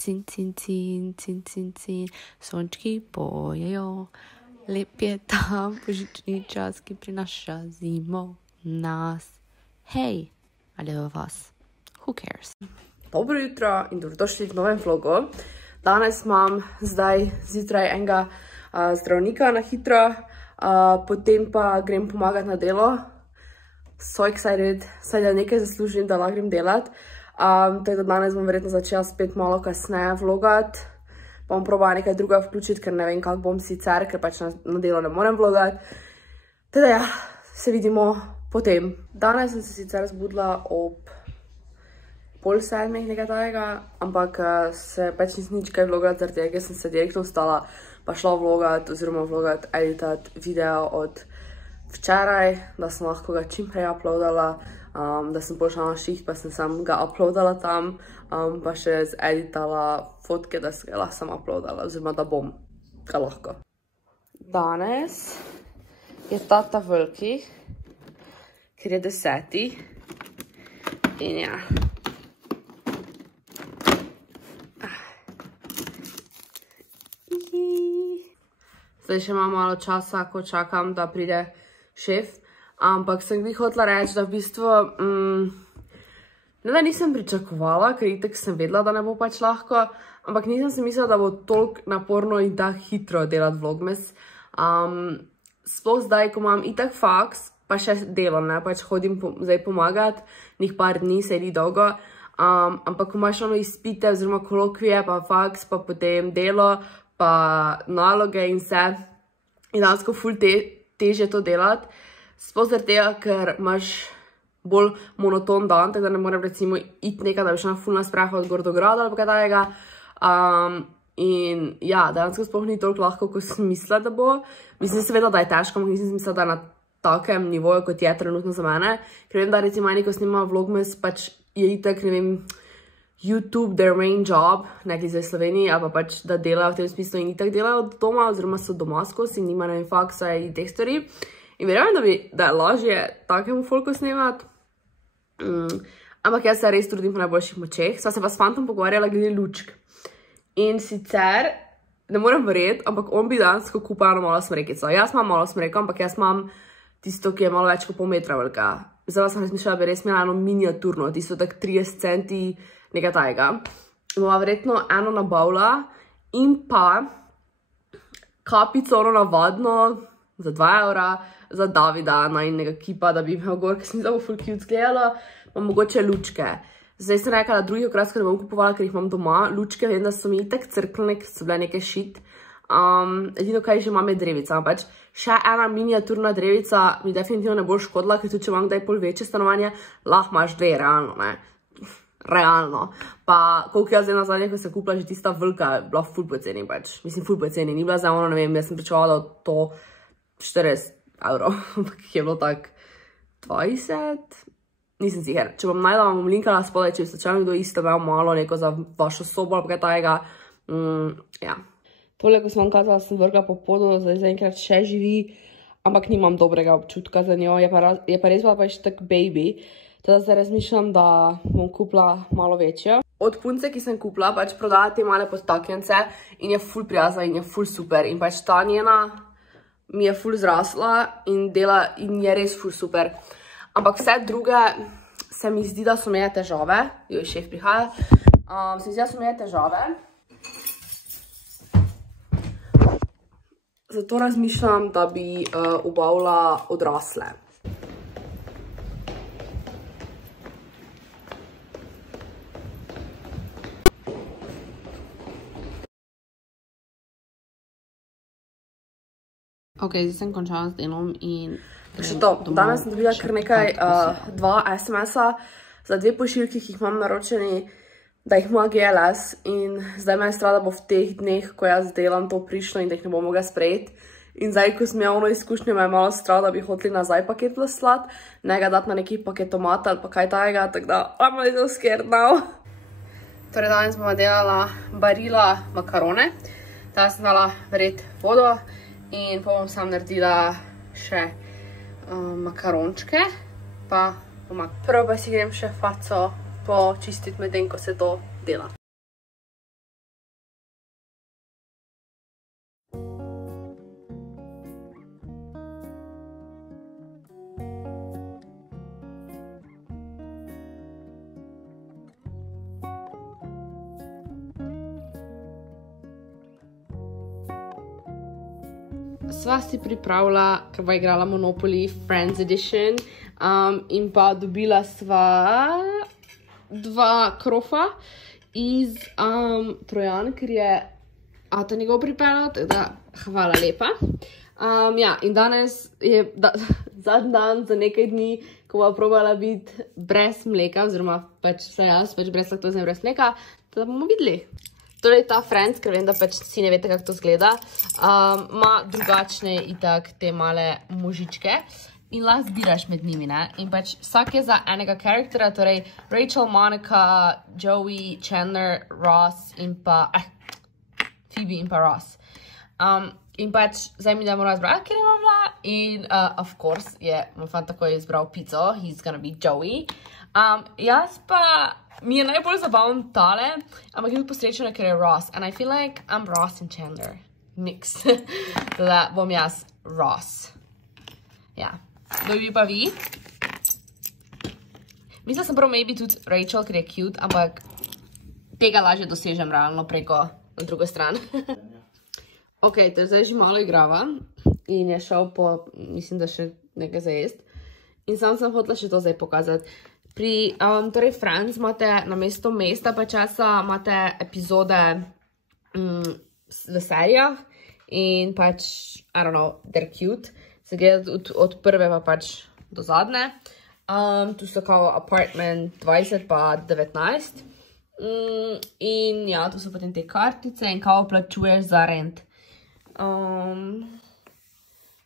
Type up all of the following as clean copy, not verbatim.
Cin, cin, cin, cin, cin, cin, sončki pojejo, lep je ta božični čas, ki prinaša zimo nas. Hej, ali v vas? Who cares? Dobro jutro in dobrodošli v novem vlogu. Danes imam zdaj zjutraj enega zdravnika na hitro, potem pa grem pomagati na delo. So excited, saj da nekaj zaslužim, da lahko grem delati. Tako da danes bom verjetno začela spet malo kasneje vlogati. Pa bom probala nekaj druga vključiti, ker ne vem, kako bom sicer, ker pač na delo ne morem vlogati. Teda ja, se vidimo potem. Danes sem se sicer zbudila ob 6:30, nekaj takega, ampak se pač nisem nič kaj vlogati, zaradi tega, ker sem se direktno vstala, pa šla vlogati oziroma vlogati, editati video od včeraj, da sem lahko ga čim prej uploadala, da sem pošla na šiht, pa sem sam ga uploadala tam, pa še editala fotke, da sem ga lahko sam uploadala, oziroma da bom ga lahko. Danes je tata veliki, ker je 10. In ja. Zdaj še imam malo časa, ko čakam, da pride šef, ampak sem bi hotela reči, da v bistvu ne da nisem pričakovala, ker itak sem vedela, da ne bo pač lahko, ampak nisem si mislila, da bo toliko naporno in tako hitro delati vlogmas. Sploh zdaj, ko imam itak faks, pa še delam, ne, pač hodim zdaj pomagati, njih par dni, se ni dolgo, ampak ko imaš ono izpite oziroma kolokvije, pa faks, pa potem delo, pa naloge in vse, je dansko ful težje to delati. Sploh zaradi tega, ker imaš bolj monoton dan, tako da ne morem recimo iti nekaj, da bi šla ful na sprehod od gor do grada ali pa kaj takega. In ja, dansko sploh ni toliko lahko, kot sem mislila, da bo. Mislim seveda, da je težko, ampak nisem mislila, da je na takem nivoju, kot je trenutno za mene. Ker vem, da recimo eni, ko snima vlogmas, pač je itak, ne vem, YouTube, their main job, nekaj zdaj v Sloveniji, ali pa pač, da delajo v tem smislu in itak delajo od doma, oziroma so doma skozi in nima ne vem faksa in teh stvari. In verjamem, da je lažje takemu folku snemati. Ampak jaz se res trudim po najboljših močeh. Sva se pa s fantom pogovarjala glede lučk. In sicer, ne morem verjeti, ampak on bi dansko kupila eno malo smrekico. Jaz imam malo smreko, ampak jaz imam tisto, ki je malo več kot pol metra velika. Zdaj sem razmišljala, da bi res imela eno miniaturno, tisto tak 30 centi, nekaj tajega. Bova verjetno eno nabavila in pa kapico ono navadno za 2 evra za Davida na enega kipa, da bi imel gor, ker sem da bo ful cute zgledala, pa mogoče lučke. Zdaj sem rekla, da drugih okrat, ker ne bom kupovala, ker jih imam doma, lučke vem, da so mi itak crkljene, ker so bile neke shit. Edino kaj že imam je drevica, pač še ena miniaturna drevica mi definitivno ne bo škodila, ker tudi če imam kdaj pol večje stanovanje, lahko imaš 2, realno, ne. Realno. Pa koliko jaz zdaj nazadnje, ko sem kupila že tista velika, je bila ful poceni pač. Mislim, ful poceni, ni bila za ono, ne vem, jaz sem pričakovala to 40 evrov, ampak je bilo tak 20, nisem sicher. Če bom najdela, bom linkala spodaj, če bi slučajno kdo isto imel malo neko za vašo sobo ali kaj tajega. Ja. Tole, ko sem vam kazala, sem vrgla po podu, zdaj zaenkrat še živi, ampak nimam dobrega občutka za njo, je pa res bila pač tak baby. Teda zdaj razmišljam, da bom kupila malo večjo. Od punce, ki sem kupila, pač prodala te male podtaknjence in je ful prijazna in je ful super. In pač ta njena mi je ful zrasla in dela in je res ful super. Ampak vse druge se mi zdi, da so imele težave. Joj, šef prihaja. Se mi zdi, da so imele težave. Zato razmišljam, da bi obavila odrasle. Ok, zdaj sem končala s delom in... Še to, danes sem dobila kar nekaj 2 SMS-a za 2 pošiljki, ki jih imam naročeni, da jih ima GLS in zdaj me je strah, da bo v teh dneh, ko jaz delam, to prišlo in da jih ne bom mogla sprejeti. In zdaj, ko sem imela ono izkušnjo, me je malo strah, da bi hoteli nazaj paket poslati, ne ga dati na neki paketomat ali pa kaj tajega, tako da I'm a little scared now. Torej, danes bomo delala barila makarone. Danes sem dala vred vodo. In pa bom sam naredila še makarončke, pa prvo pa si grem še faco počistiti medtem, ko se to dela. sva si pripravila, ker bo igrala Monopoly Friends Edition in pa dobila sva 2 krofa iz Trojan, ker je avto njegov pripeljal, tako da hvala lepa. Ja, in danes je zadnji dan za nekaj dni, ko bova probala biti brez mleka, oziroma pač vsaj jaz, pač brez laktozne, brez mleka, da bomo videli. Torej ta Friends, ker vem, da pač si ne veste, kako to zgleda, ima drugačne itak te male možičke in lahko zbiraš med njimi, ne? In pač vsak je za enega karaktera, torej Rachel, Monica, Joey, Chandler, Ross in pa Phoebe in pa Ross. In pač zdaj mi damo razbrati, kjer je bila in of course je moj fant takoj izbral pico, he's gonna be Joey. Jaz pa mi je najbolj zabaven tale, ampak je tudi posrečena, ker je Ross. And I feel like I'm Ross and Chandler. Mix. Da bom jaz Ross. Ja. Kdo bi pa vi? Mislila sem prvo maybe tudi Rachel, ker je cute, ampak tega lažje dosežem realno preko na drugo stran. Ok, to zdaj že malo igrava in je šel po, mislim, da še nekaj za jest. In sam sem hotela še to zdaj pokazati. Pri, torej Friends imate na mesto mesta pa časa, imate epizode v serijah in pač, I don't know, they're cute. Se gleda od prve pa pač do zadnje. Tu so kao apartment 20 pa 19. In ja, tu so potem te kartice in kao plačuješ za rent.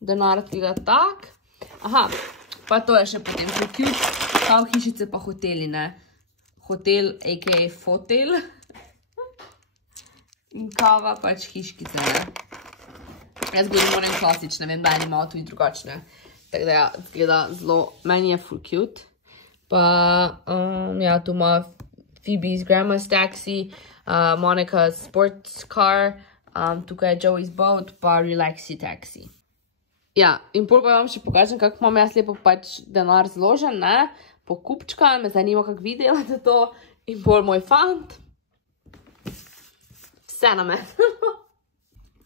Denar ti da tak. Aha, pa to je še potem so cute. Kao hišice pa hoteli, ne? Hotel, a.k.a. fotel. In kava pač hiškice, ne? Jaz govorim moram klasične, vem, da eni malo tudi drugačne. Tako da ja, zgleda zelo, meni je full cute. Pa, ja, tu ima Phoebe's Grandma's Taxi, Monica's Sports Car, tukaj je Joey's Boat, pa Relaxy Taxi. Ja, in pol pa vam še pokažem, kako imam jaz lepo pač denar zložen, ne? Po kupčka, me zanima, kako vi delate to. In pol moj fant. Vse na me.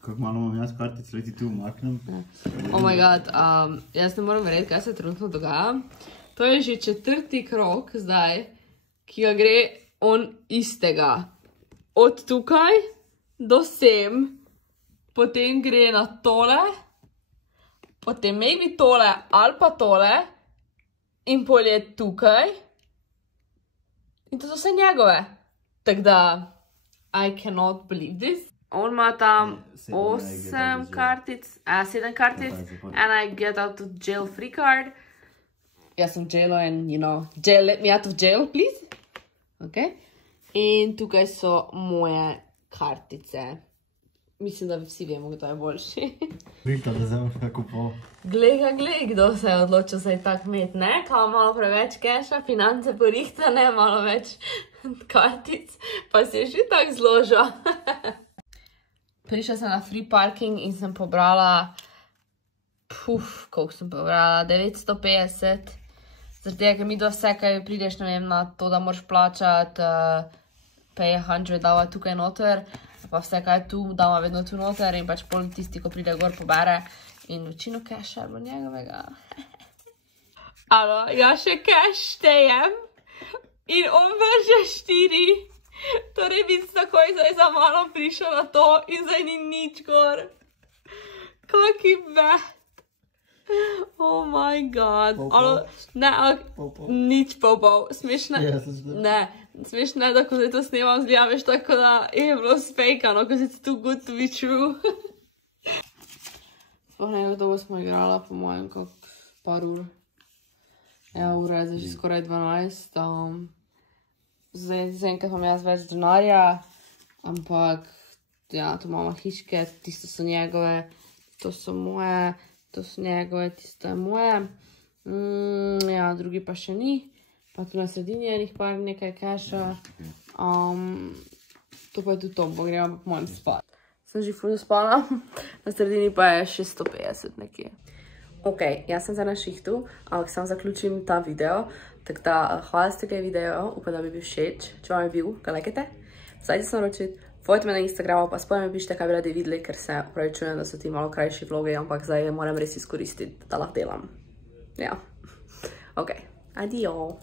Kako malo imam jaz kartic, leti tu umaknem. Oh my god, jaz ne moram verjeti, kaj se trenutno dogaja. To je že 4. krog zdaj, ki ga gre on istega. Od tukaj do sem, potem gre na tole, potem maybe tole ali pa tole in pol je tukaj in to so vse njegove. Tako da, I cannot believe this. On ima tam 8 kartic, 7 kartic and I get out of jail free card. Jaz sem jailo and, you know, jail, let me out of jail, please. Ok. In tukaj so moje kartice. Mislim, da vsi vemo, kdo je boljši. Rihta, da zdaj kako pol. Glej, kdo se je odločil za tak met, ne? Kao malo preveč keša, finance porihtane, malo več kartic, pa si je že tak zložil. Prišla sem na free parking in sem pobrala, koliko sem pobrala, 950. Zaradi tega, ker mi do vse, kaj prideš, ne vem, na to, da moraš plačati, pay 100 dava tukaj noter, pa vse, kaj tu, dava vedno tu noter in pač pol tisti, ko pride gor, pobere in večino keša bo njegovega. Alo, ja še keš štejem in on vrže 4. Torej bi takoj zdaj za malo prišel na to in zdaj ni nič gor. Kaki bed. Oh my god. Ne, nič popov. Smešne. Ne, smešne, da ko zdaj to snemam zgleda, veš tako, da je bilo spejkano, ko si too good to be true. Sploh ne vem, dolgo smo igrala, po mojem, kak par ur. Ja, ura je zdaj že skoraj 12. Zdaj enkrat imam jaz več denarja, ampak ja, tu imamo hiške, tisto so njegove, to so moje, to so njegove, tisto je moje. Ja, drugi pa še ni. Pa tu na sredini je par nekaj keša. To pa je tudi to, bo gremo pa po mojem spat. Sem že ful spala, na sredini pa je 650 nekje. Ok, jaz sem zdaj na šihtu, ampak sam zaključim ta video. Tako da, hvala za tega video, upam, da bi bil všeč. Če vam je bil, ga lajkajte. Vsajte se naročiti, Fojte me na Instagramu, pa sploh mi pišite, kaj bi radi videli, ker se opravičujem, da so ti malo krajši vlogi, ampak zdaj moram res izkoristiti, da lahko delam. Ja. Ok, adijo.